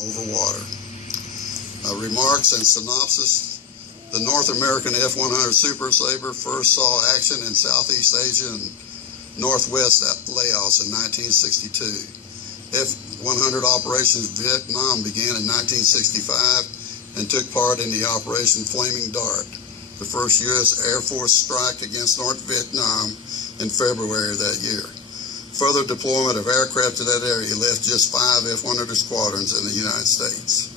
over water. Remarks and synopsis. The North American F-100 Super Sabre first saw action in Southeast Asia and Northwest Laos in 1962. F-100 operations in Vietnam began in 1965 and took part in the Operation Flaming Dart, the first U.S. Air Force strike against North Vietnam in February of that year. Further deployment of aircraft to that area left just 5 F-100 squadrons in the United States.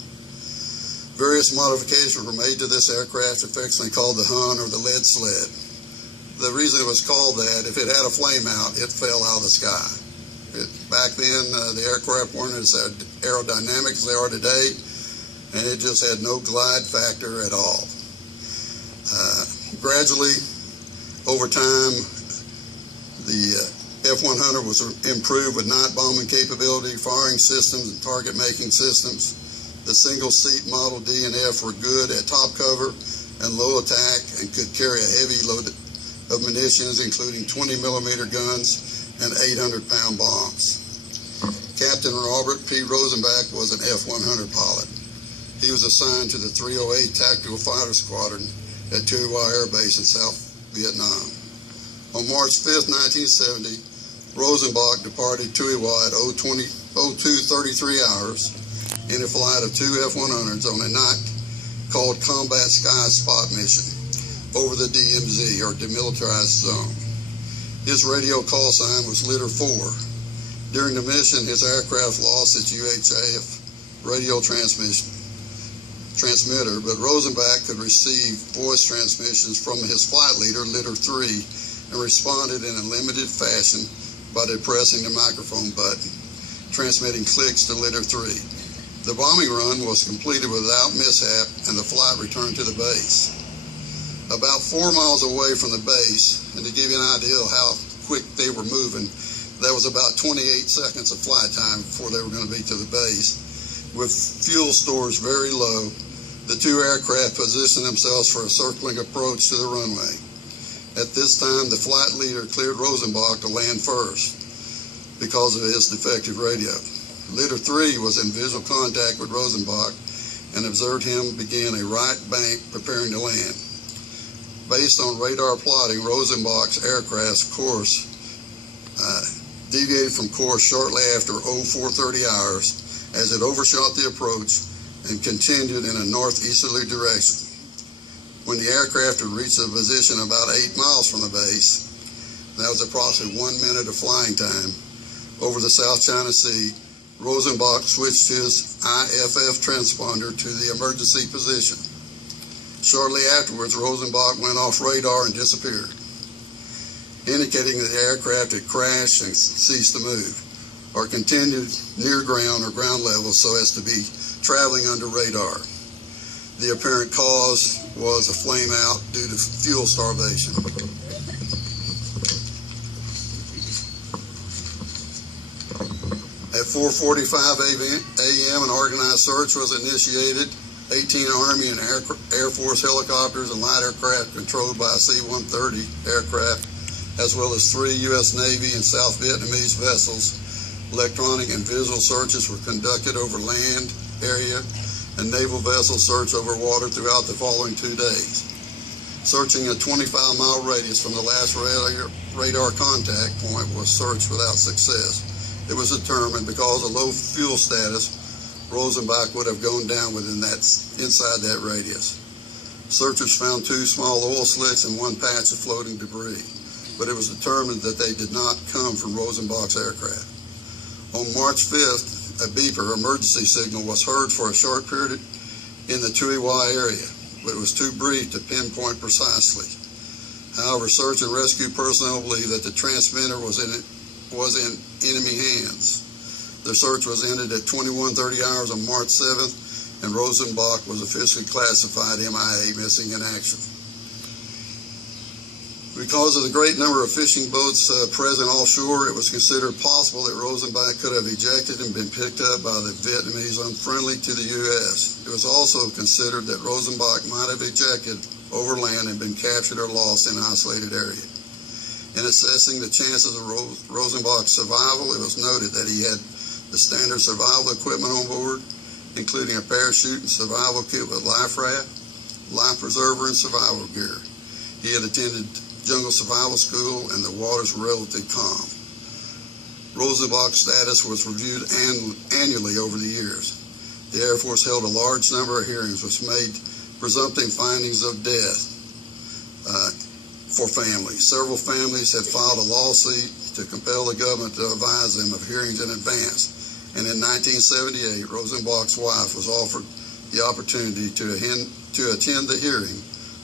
Various modifications were made to this aircraft, affectionately called the Hun or the lead sled. The reason it was called that, if it had a flame out, it fell out of the sky. Back then, the aircraft weren't as aerodynamic as they are today, and it just had no glide factor at all. Gradually, over time, the F-100 was improved with night bombing capability, firing systems, and target-making systems. The single-seat Model D and F were good at top cover and low attack and could carry a heavy load of munitions, including 20-millimeter guns and 800-pound bombs. Captain Robert P. Rosenbach was an F-100 pilot. He was assigned to the 308 Tactical Fighter Squadron at Tuy Air Base in South Vietnam. On March 5, 1970, Rosenbach departed Tuy at 02:33 hours in a flight of 2 F-100s on a night called Combat Sky Spot Mission over the DMZ, or Demilitarized Zone. His radio call sign was Litter 4. During the mission, his aircraft lost its UHF radio transmitter, but Rosenbach could receive voice transmissions from his flight leader, Litter 3, and responded in a limited fashion by depressing the microphone button, transmitting clicks to Litter 3. The bombing run was completed without mishap, and the flight returned to the base. About 4 miles away from the base, and to give you an idea of how quick they were moving, that was about 28 seconds of flight time before they were going to be to the base. With fuel stores very low, the two aircraft positioned themselves for a circling approach to the runway. At this time, the flight leader cleared Rosenbach to land first because of his defective radio. Litter 3 was in visual contact with Rosenbach and observed him begin a right bank preparing to land. Based on radar plotting, Rosenbach's aircraft's course deviated from course shortly after 0430 hours as it overshot the approach and continued in a northeasterly direction. When the aircraft had reached a position about 8 miles from the base, that was approximately 1 minute of flying time, over the South China Sea, Rosenbach switched his IFF transponder to the emergency position. Shortly afterwards, Rosenbach went off radar and disappeared, indicating that the aircraft had crashed and ceased to move, or continued near ground or ground level so as to be traveling under radar. The apparent cause was a flame out due to fuel starvation. At 4:45 a.m., an organized search was initiated. 18 Army and Air Force helicopters and light aircraft controlled by a C-130 aircraft, as well as 3 U.S. Navy and South Vietnamese vessels. Electronic and visual searches were conducted over land area and naval vessel search over water throughout the following 2 days. Searching a 25-mile radius from the last radar contact point was searched without success. It was determined because of low fuel status, Rosenbach would have gone down inside that radius. Searchers found 2 small oil slicks and 1 patch of floating debris, but it was determined that they did not come from Rosenbach's aircraft. On March 5th, a beeper emergency signal was heard for a short period in the Tuy area, but it was too brief to pinpoint precisely. However, search and rescue personnel believe that the transmitter was in enemy hands. The search was ended at 21:30 hours on March 7th, and Rosenbach was officially classified MIA, missing in action. Because of the great number of fishing boats present offshore, it was considered possible that Rosenbach could have ejected and been picked up by the Vietnamese unfriendly to the U.S. It was also considered that Rosenbach might have ejected over land and been captured or lost in an isolated area. In assessing the chances of Rosenbach's survival, it was noted that he had the standard survival equipment on board, including a parachute and survival kit with life raft, life preserver, and survival gear. He had attended jungle survival school, and the waters were relatively calm. Rosenbach's status was reviewed annually over the years. The Air Force held a large number of hearings which made presumptive findings of death for families. Several families had filed a lawsuit to compel the government to advise them of hearings in advance. And in 1978, Rosenbach's wife was offered the opportunity to attend the hearing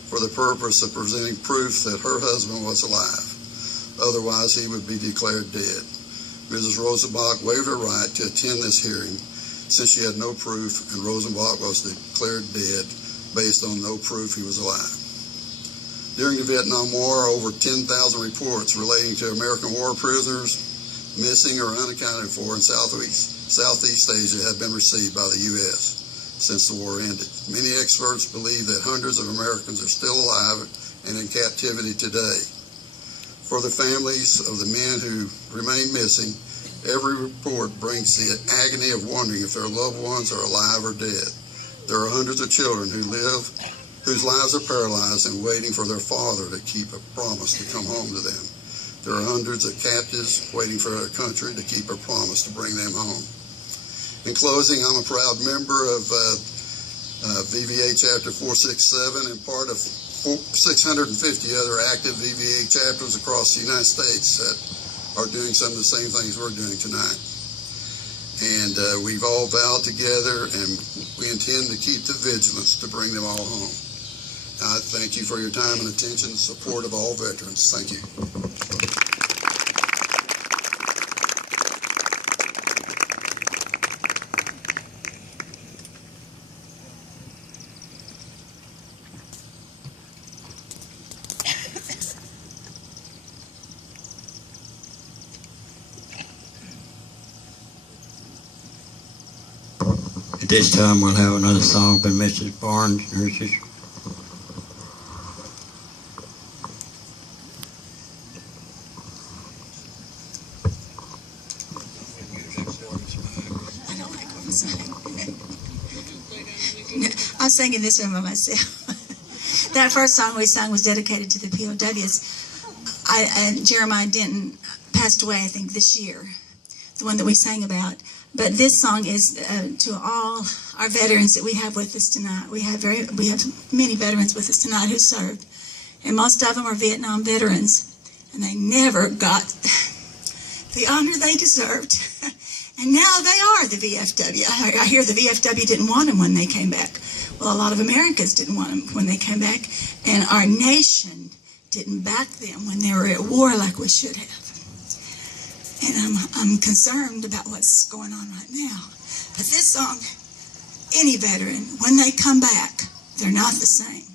for the purpose of presenting proof that her husband was alive. Otherwise, he would be declared dead. Mrs. Rosenbach waived her right to attend this hearing since she had no proof, and Rosenbach was declared dead based on no proof he was alive. During the Vietnam War, over 10,000 reports relating to American war prisoners missing or unaccounted for in Southeast Asia had been received by the U.S. since the war ended. Many experts believe that hundreds of Americans are still alive and in captivity today. For the families of the men who remain missing, every report brings the agony of wondering if their loved ones are alive or dead. There are hundreds of children whose lives are paralyzed and waiting for their father to keep a promise to come home to them. There are hundreds of captives waiting for their country to keep a promise to bring them home. In closing, I'm a proud member of VVA Chapter 467 and part of 650 other active VVA chapters across the United States that are doing some of the same things we're doing tonight. And we've all vowed together, and we intend to keep the vigilance to bring them all home. I thank you for your time and attention and support of all veterans. Thank you. At this time, we'll have another song by Mrs. Barnes, nurses. I was singing this one by myself. That first song we sang was dedicated to the POWs. Jeremiah Denton passed away, I think, this year. The one that we sang about. But this song is to all our veterans that we have with us tonight. We have many veterans with us tonight who served, and most of them are Vietnam veterans, and they never got the honor they deserved. And now they are the VFW. I hear the VFW didn't want them when they came back. Well, a lot of Americans didn't want them when they came back, and our nation didn't back them when they were at war like we should have. And I'm concerned about what's going on right now. But this song, any veteran, when they come back, they're not the same.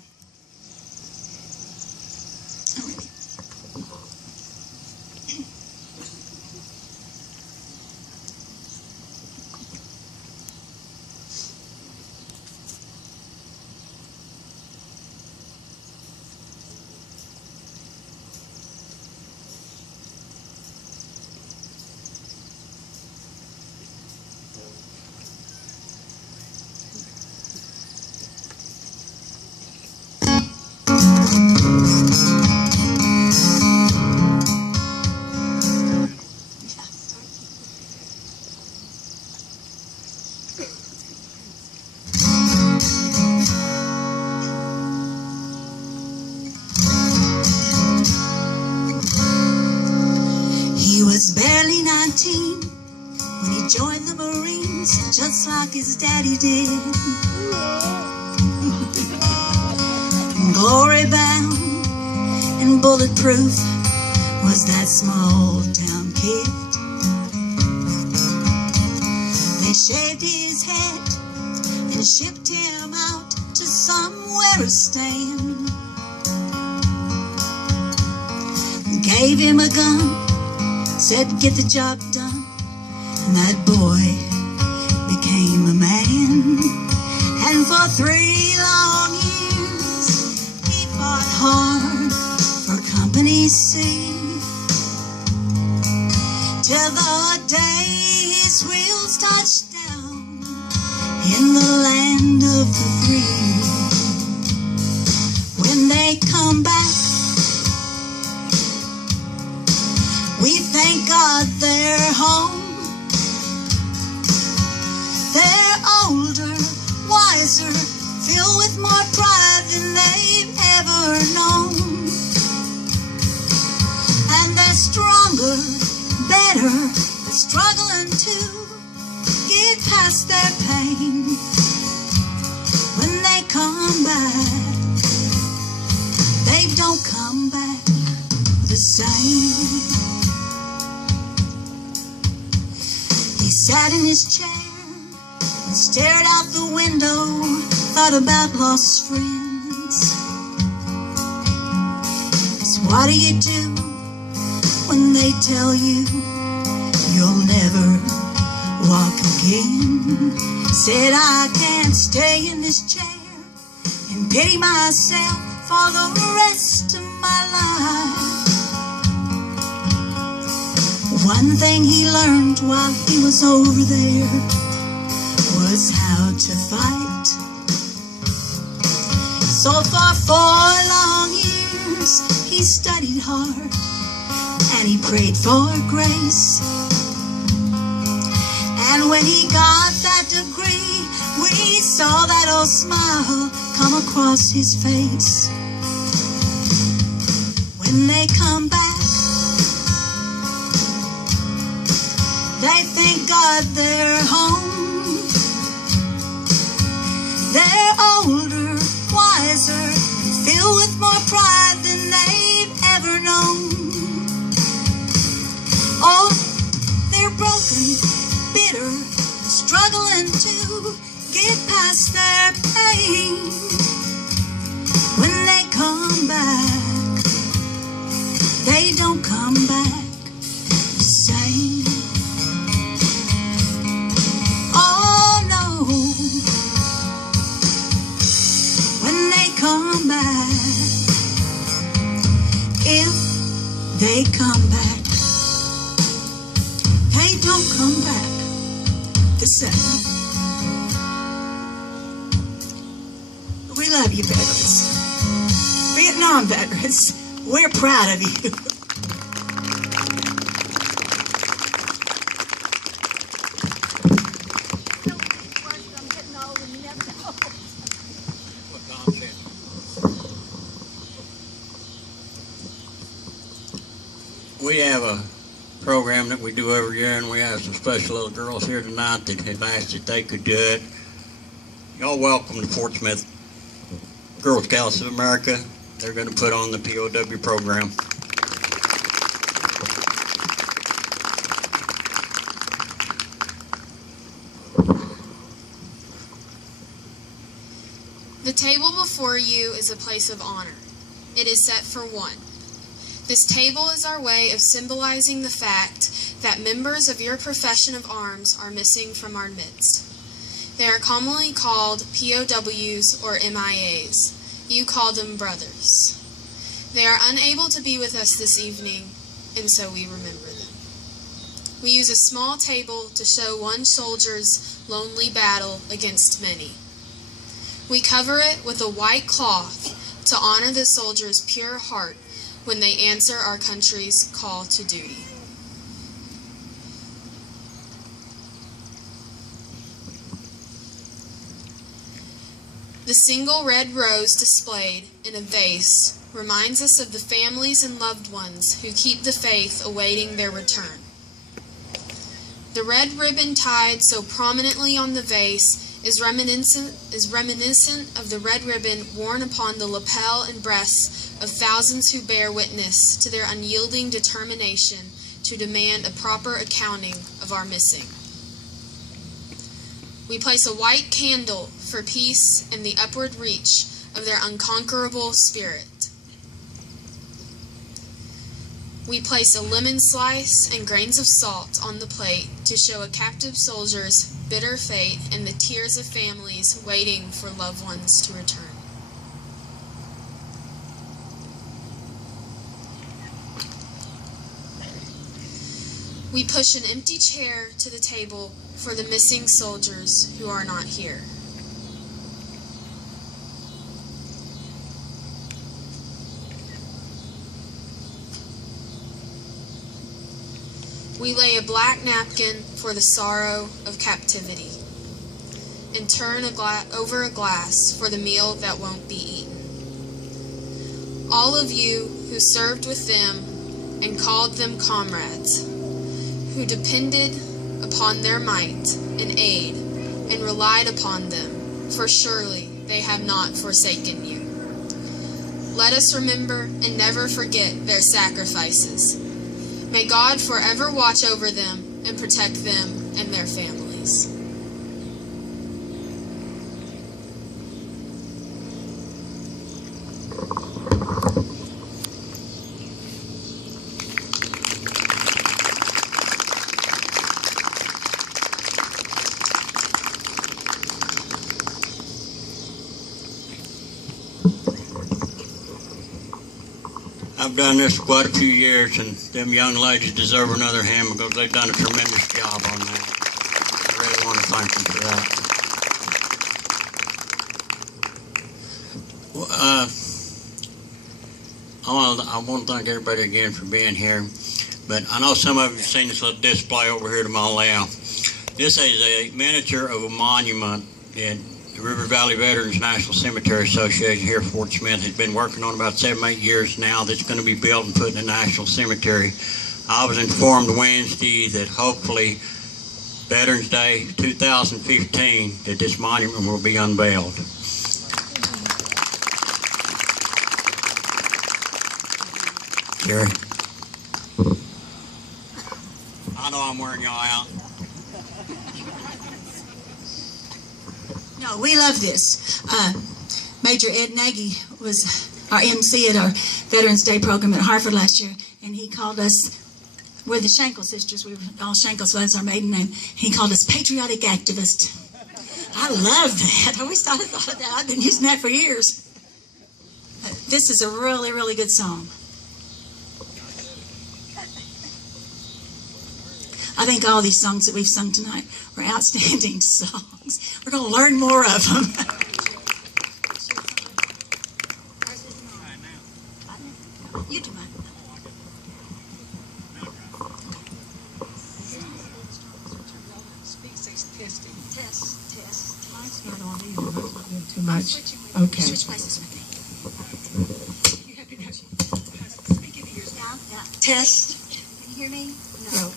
Barely 19 when he joined the Marines, just like his daddy did. Glory bound and bulletproof was that small town kid. They shaved his head and shipped him out to somewhere to stand. Gave him a gun, said get the job done, and that boy became a man. And for 3 long years he fought hard for Company C, till the day his wheels touched down in of the free. When they come back, we thank God they're home. They're older, wiser, filled with more pride than they've ever known. And they're stronger, better, they're struggling to get past their pain. When they come back, they don't come back the same. He sat in his chair and stared out the window, thought about lost friends. So what do you do when they tell you you'll never walk again? Said, I can't stay in this chair and pity myself for the rest of my life. One thing he learned while he was over there was how to fight. So for 4 long years he studied hard and he prayed for grace. And when he got that degree, we saw that old smile come across his face. When they come back, they thank God they're home. They're older, wiser, filled with more pride than they've ever known. Oh, they're broken, bitter, struggling to get past their pain. When they come back, they don't come back the same. Oh no, when they come back, if they come back, they don't come back the same. We love you, veterans. Vietnam veterans, we're proud of you. We have a program that we do every year, and we have some special little girls here tonight that have asked if they could do it. Y'all welcome to Fort Smith Girl Scouts of America. They're going to put on the POW program. The table before you is a place of honor. It is set for one. This table is our way of symbolizing the fact that members of your profession of arms are missing from our midst. They are commonly called POWs or MIAs. You call them brothers. They are unable to be with us this evening, and so we remember them. We use a small table to show one soldier's lonely battle against many. We cover it with a white cloth to honor the soldier's pure heart when they answer our country's call to duty. The single red rose displayed in a vase reminds us of the families and loved ones who keep the faith awaiting their return. The red ribbon tied so prominently on the vase is reminiscent of the red ribbon worn upon the lapel and breasts of thousands who bear witness to their unyielding determination to demand a proper accounting of our missing. We place a white candle for peace and the upward reach of their unconquerable spirit. We place a lemon slice and grains of salt on the plate to show a captive soldier's bitter fate and the tears of families waiting for loved ones to return. We push an empty chair to the table for the missing soldiers who are not here. We lay a black napkin for the sorrow of captivity, and turn over a glass for the meal that won't be eaten. All of you who served with them and called them comrades, who depended upon their might and aid and relied upon them, for surely they have not forsaken you. Let us remember and never forget their sacrifices. May God forever watch over them and protect them and their families. I've done this quite a few years, and them young ladies deserve another hand because they've done a tremendous job on that. I really want to thank them for that. I want to thank everybody again for being here, but I know some of you have seen this little display over here to my left. This is a miniature of a monument that the River Valley Veterans National Cemetery Association here at Fort Smith has been working on about 7-8 years now. That's going to be built and put in the National Cemetery. I was informed Wednesday that hopefully Veterans Day 2015 that this monument will be unveiled. Jerry? I know I'm wearing y'all out. No, we love this. Major Ed Nagy was our MC at our Veterans Day program at Hartford last year, and he called us, we're the Shankle sisters, we were all Shankle, so that's our maiden name. He called us patriotic activist. I love that. I always thought of that. I've been using that for years. This is a really, really good song. I think all these songs that we've sung tonight were outstanding songs. We're going to learn more of them. You do mine. Test. Not on either. I'm not doing too much. Okay. Switch places with me. You have to speak into yours now. Yeah. Test. Can you hear me? No.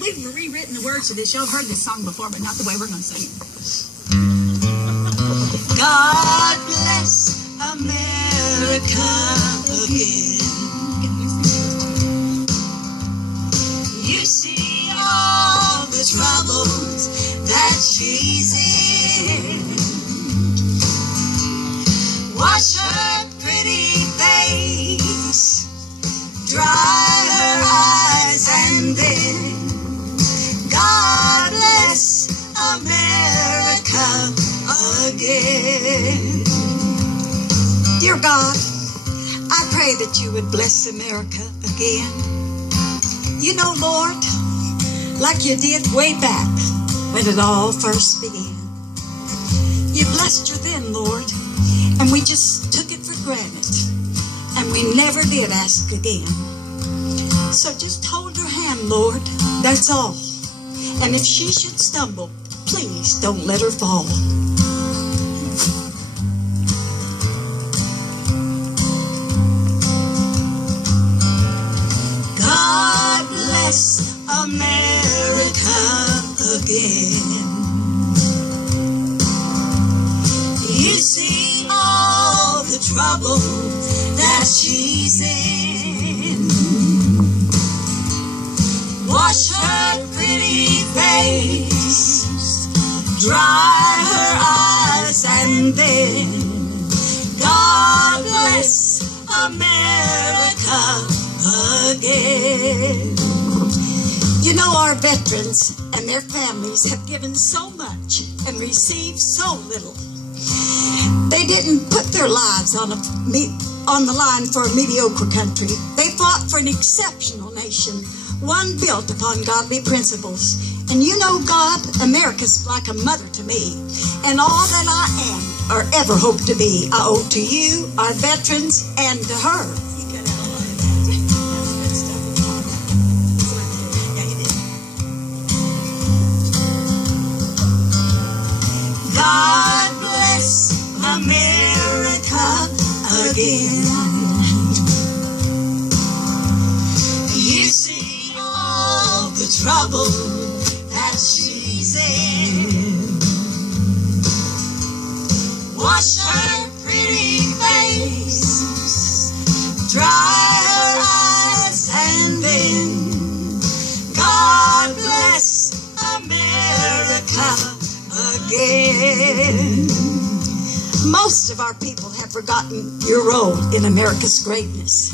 We've rewritten the words to this. Y'all heard this song before, but not the way we're going to sing it. God bless America again. You see all the troubles that she's in. Wash her pretty face, dry her eyes, and then God bless America again. Dear God, I pray that you would bless America again. You know, Lord, like you did way back when it all first began. You blessed her then, Lord, and we just took it for granted, and we never did ask again. So just hold her hand, Lord, that's all. And if she should stumble, please don't let her fall. God bless America again. You see all the trouble that she's in. Wash her pretty face, dry her eyes, and then God bless America again. You You know, our veterans and their families have given so much and received so little. They didn't put their lives on the line for a mediocre country. They fought for an exceptional nation, one built upon godly principles. And you know, God, America's like a mother to me. And all that I am or ever hope to be, I owe to you, our veterans, and to her. God bless America again. You see all the trouble that she's in. Wash her pretty face, dry her eyes, and then God bless America again. Most of our people have forgotten your role in America's greatness,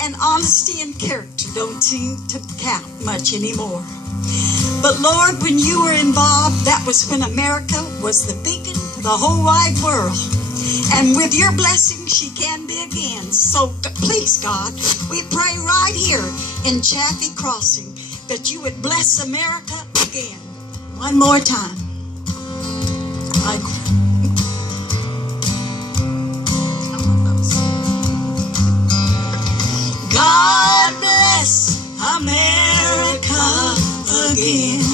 and honesty and character don't seem to count much anymore. But Lord, when you were involved, that was when America was the beacon to the whole wide world. And with your blessing, she can be again. So please, God, we pray right here in Chaffee Crossing that you would bless America again. One more time. God bless America again.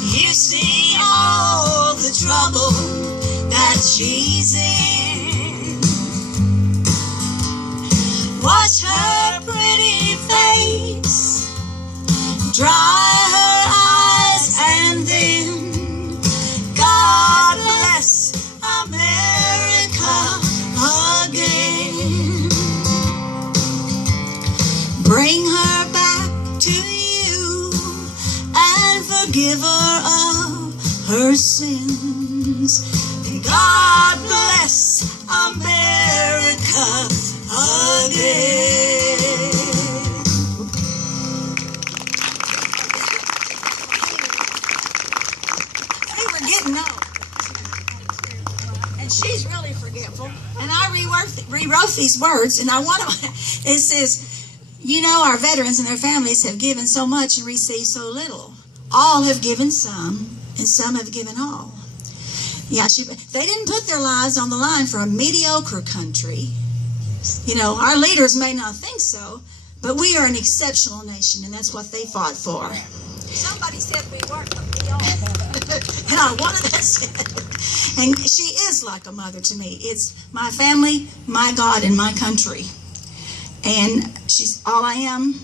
You see all the trouble that she's in. Wash her pretty face, dry her eyes, and then God bless America again. Bring her back to you and forgive her of her sins. And God bless America again. They were getting old. And she's really forgetful. And I rewrote these words, and it says, you know, our veterans and their families have given so much and received so little. All have given some, and some have given all. Yeah, they didn't put their lives on the line for a mediocre country. You know, our leaders may not think so, but we are an exceptional nation, and that's what they fought for. Somebody said we weren't, but we are. And I wanted that said. And she is like a mother to me. It's my family, my God, and my country. And she's all I am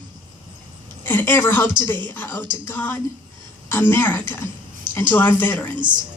and ever hope to be. I owe to God, America, and to our veterans.